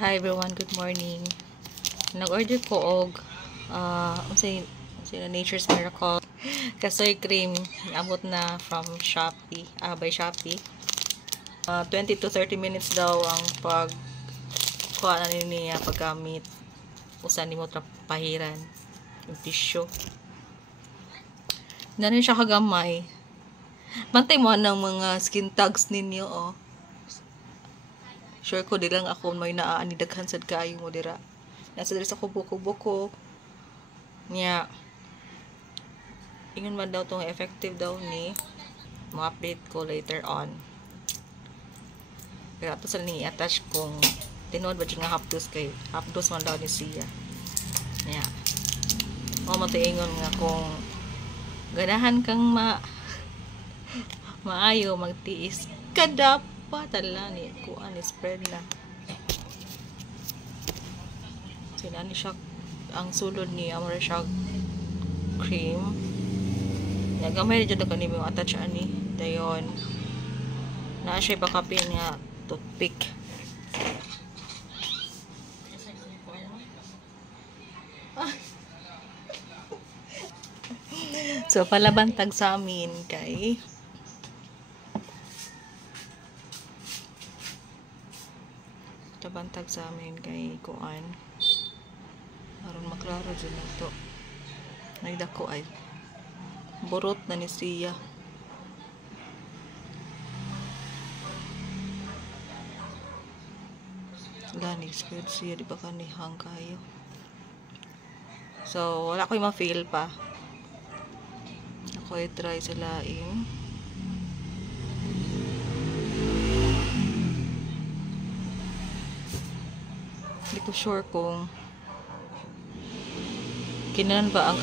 Hi everyone, good morning. Nag-order ko og unsay na Nature's Miracle kasoy cream abot na from Shopee, by Shopee. 20 to 30 minutes daw ang pag kuha na niya paggamit. Usa nimo tra pahiran yung tissue. Nanin siya kagamay. Bantay mo ng mga skin tags ninyo, oh. Sure ko di lang ako may naani daghan sad kaayo mo dira. Nasa diri sa kubo-kubo ko. Nya. Ingon man daw tong effective daw ni. Mo-update ko later on. Pero ato sa ni attach kung tinuod ba nga hapdos kay hapdos man daw ni siya. Nya. O matuingon nga kung ganahan kang maayo magtiis kada tala ni kuan ni spread na. So ni siya ang sulod ni amore siya cream. Nagamay jud ka nimo attach ani dayon. Naa siya bakapin nga toothpick. So palabantag sa amin kay bantag sa amin kay kuan aron maklaro dyan na ito nagdako ay burot na ni siya lani spread siya di ba kanihang kayo so wala ko yung ma-feel pa ako i-try sa laing. Hindi ko sure kung kinanan ba ang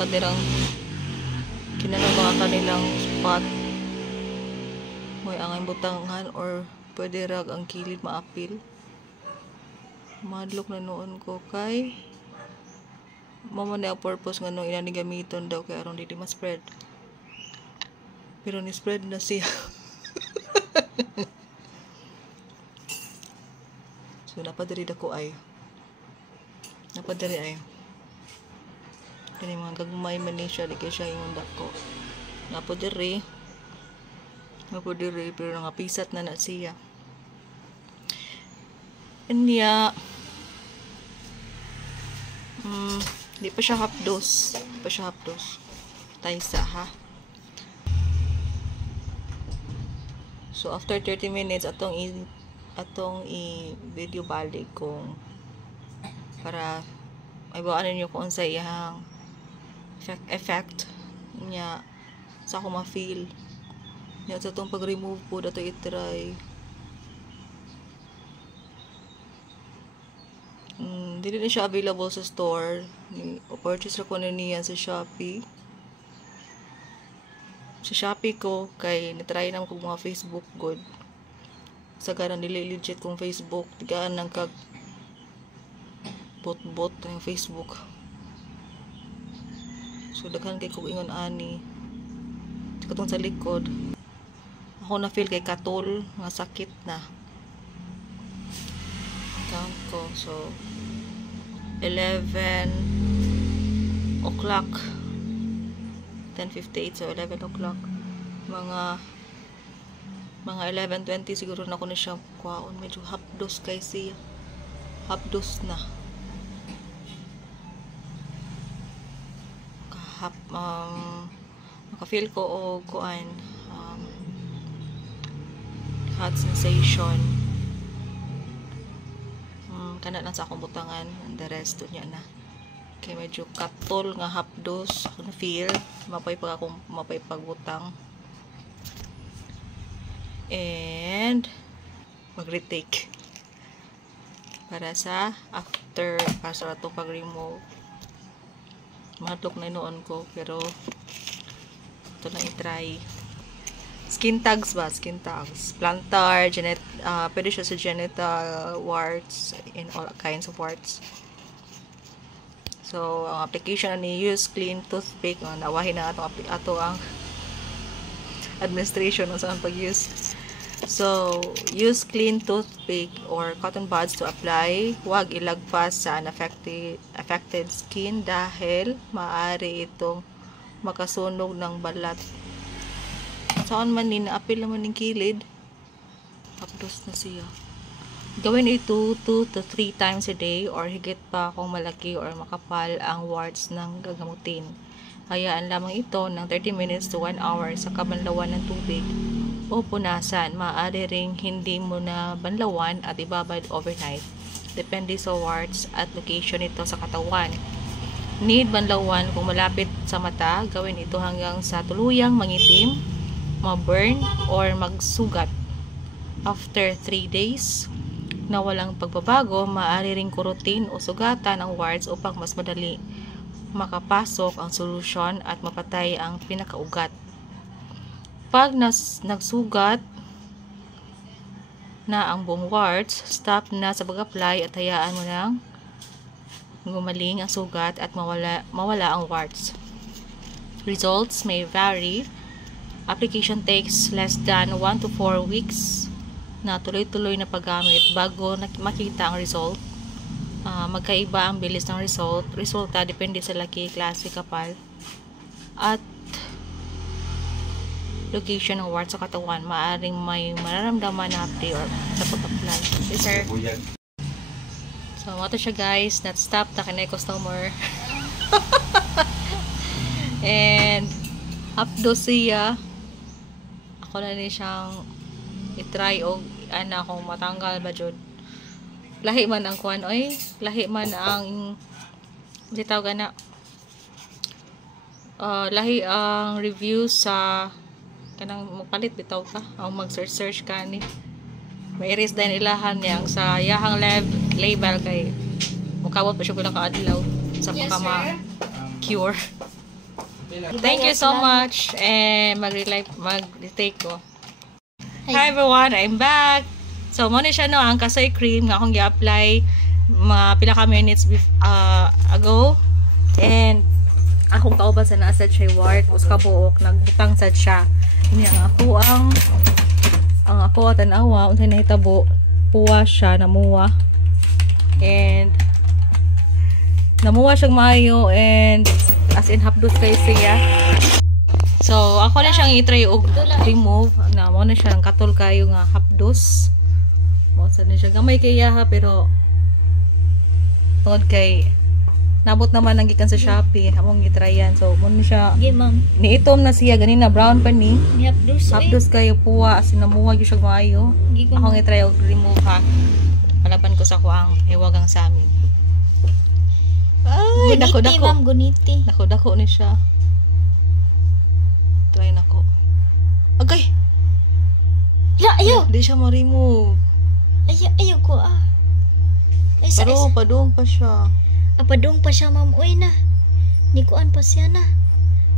kanilang spot may angay butangan or pwede rag ang kilid maapil. Madlok na noon ko kay mamo na purpose nga nung inani gamiton daw kay aron dili ma-spread. Pero ni spread na siya. So napadiri dako ay napadari ay kani mga gagmay man ni siya di kay siya yung dako napadiri pero nangapisat na siya niya di pa siya hapdos taysa ha. So after 30 minutes atong i-video balik kung para ay bawaan niyo kung sa iyang effect niya sa ako ma-feel niya sa itong pag-remove po dato i-try dili na siya available sa store purchase ko na niya sa Shopee ko kay natry naman kong mga Facebook good sa ganang dili legit kong Facebook tigaan ng kag bot ng Facebook. So daghan kay kog ingon ani. Katong sa likod. Ako na feel kay katol nga sakit na. Count ko so 11 o'clock 10:58 so 11 o'clock mga 11:20 siguro na ko na siya kuhaon medyo hapdos kay siya hapdos na maka-feel ko o kuan hot sensation kana lang sa akong butangan and the rest niya na kay medyo katol nga hapdos ako na feel mapay pagbutang and mag-retake para sa after para sa itong pag-remove matlok na noon ko pero ito na i-try skin tags plantar pwede siya sa genital warts in all kinds of warts so ang application ni use clean toothpick nawahin na ato ang administration sa pag-use So, use clean toothpick or cotton buds to apply. Huwag ilagpas sa affected skin dahil maaari itong makasunog ng balat. Saan man ni naapil naman ng kilid. Hapdos na siya. Gawin ito 2 to 3 times a day or higit pa kung malaki or makapal ang warts ng gagamutin. Hayaan lamang ito ng 30 minutes to 1 hour sa kabanlawan ng tubig o punasan. Maaari ring hindi mo na banlawan at ibabad overnight. Depende sa warts at location ito sa katawan. Need banlawan kung malapit sa mata. Gawin ito hanggang sa tuluyang mangitim, ma-burn, or magsugat. After 3 days na walang pagbabago, maaari ring kurutin o sugatan ang warts upang mas madali makapasok ang solusyon at mapatay ang pinakaugat. Pag nagsugat na ang buong warts, stop na sa pag-apply at hayaan mo nang gumaling ang sugat at mawala ang warts. Results may vary. Application takes less than 1 to 4 weeks na tuloy-tuloy na paggamit bago makita ang result. Magkaiba ang bilis ng resulta depende sa laki, klase, kapal at location ng warts sa katawan. Maaring may mararamdaman na after or sa pag-apply. Yes, sir. So, ito siya guys. Not stop na kanay customer. And hapdos siya. Ako na ni siyang i-try o kung matanggal ba jud. Lahi man ang kuan oy. Lahi man ang bitaw gana. Lahi ang review sa kanang magpalit bitaw ka o mag-search ka ni. May erase din ilahan niyang sa yahang label kay mukawat pa siya pila ka adlaw sa pagka-cure. Thank you so much and mag-retake ko. Hi everyone, I'm back. So mo ni siya no ang kasoy cream nga akong gi-apply pila ka minutes ago and akong kauban sa nasa siya wart uska buok nagbutang sad siya. Ini ang ako tanawa unsay nahitabo puwa siya namuwa and namuwa siyang maayo and as in hapdos kay siya. So ako na siyang i-try og remove na mo na siya ng katol kayo nga hapdos mo sa na siya gamay kay yaha pero tungod kay nabot naman ang gikan sa Shopee among i-try yan. So mo na siya niitom na siya ganina brown pa ni hapdos kayo puwa as in namuwa gyud siya maayo. Akong i-try og remove ha palaban ko sa kuang hiwagang sa amin. Ay, dako-dako. Ma'am, guniti. Dako-dako ni siya. Try na ko. Agay! Ayaw! Di siya ma-remove. Ayaw ko Ay, pero padung pa siya. Padung pa siya, ma'am. Uy na. Nikuan pa siya na.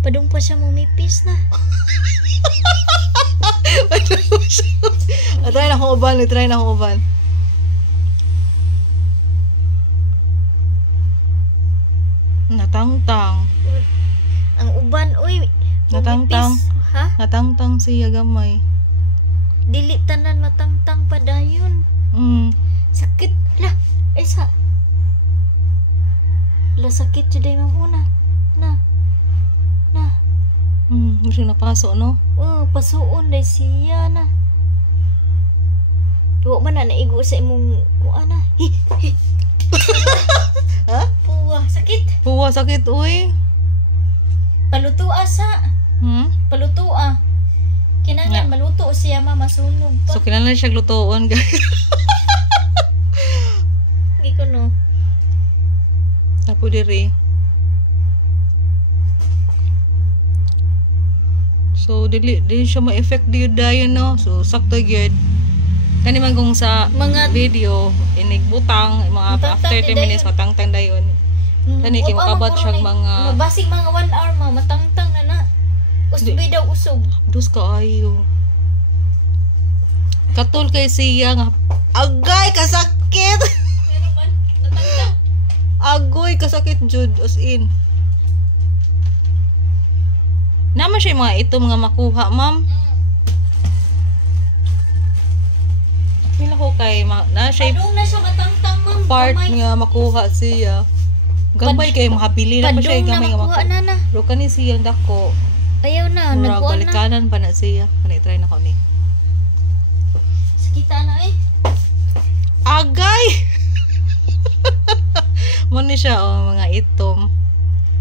Padung pa siya, mumipis na. Padung pa siya. Try na akong uban. Natangtang. Ang uban, uy. Natangtang. Ha? Natangtang siya gamay. Dili tanan matangtang pa dayon. Sakit. Esa. Sakit juday ma'am una. Na. Kasi napaso no? Pasuon day siya na. Duwa man na naigo sa imong kuana. Ha? Puwa sakit uy. Palutua sa. Palutua. Kinahanglan maluto siya masunog pa. So kinahanglan siya lutuon guys. Gi ko no. Apo diri. So dili siya ma-effect gyud dayon no. So sakto gyud. Kani man kung sa mga video inigbutang mga after 10 minutes matangtang dayon. Kani kay makabot siya mga basig mga 1 hour matangtang na. Usbi daw usog. Dos kaayo. Katol kay siya nga agay kasakit. Pero man natangtang. Agoy kasakit jud as in. Naman siya mga ito mga makuha, ma'am. ko kay na siya Padung na siya matangtang, ma'am. part Gamay. nga makuha siya. Gamay kay makabili na pa siya Padung na gamay nga makuha makuha. na na. Pero kani siya dako. Ayaw na, Murag nagkuha na. balikanan pa na siya. Kani try na ko ni. Sakita na eh. Agay. Mo ni siya mga itom.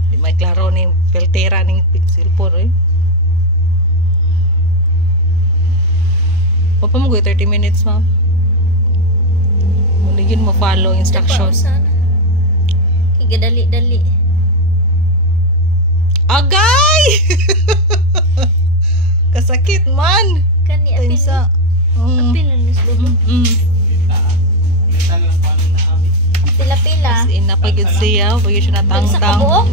Di may klaro ni filtera ning cellphone eh. Papa mo 30 minutes, ma'am. Munigin mo follow instruction. Sana. Igadali-dali. Agay! Kasakit man. Kani apil. Sa Apil lang nis babo. Pila-pila. As in, napagod siya. Pagod siya Sa natangtang. kabuok.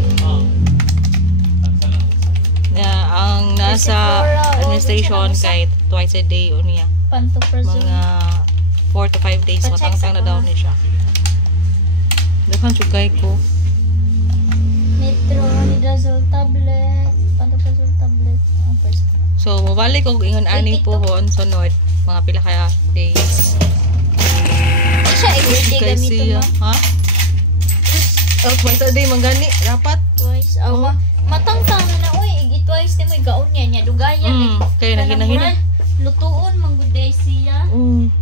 Na ang nasa administration kay twice a day o niya. Pantoprazole. Mga 4 to 5 days. Pa-check Matangtang na sa daw kuna. ni siya. Dakan sugay ko. Metronidazole tablet. Pantoprazole tablet. Ang first. So, mabalik ko ingon ani po hon sunod. Mga pila kaya days. Siya everyday Kay gamito siya. mo. Ha? Oh, twice a day manggani. Dapat. Twice. Oh. Matangtang na na. Uy, twice ni mo gaon niya. Dugayan eh. Kaya nakinahina. Lutuon mangguday siya. Lutuon.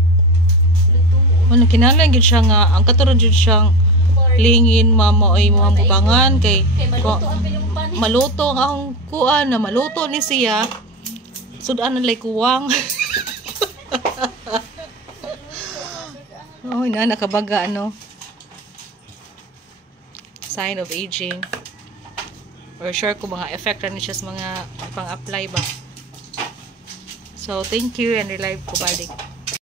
Ano, kinahanglan gid siya nga, ang katuron jud siyang lingin mama ay mga butangan kay Kay maluto ang pilang pan. maluto ang akong kuan na maluto ni siya. Sudan na like kuwang. Oh, na nakabaga ano. Sign of aging. Or sure ko mga effect ra ni siya sa mga pang-apply ba. So, thank you and relive ko balik.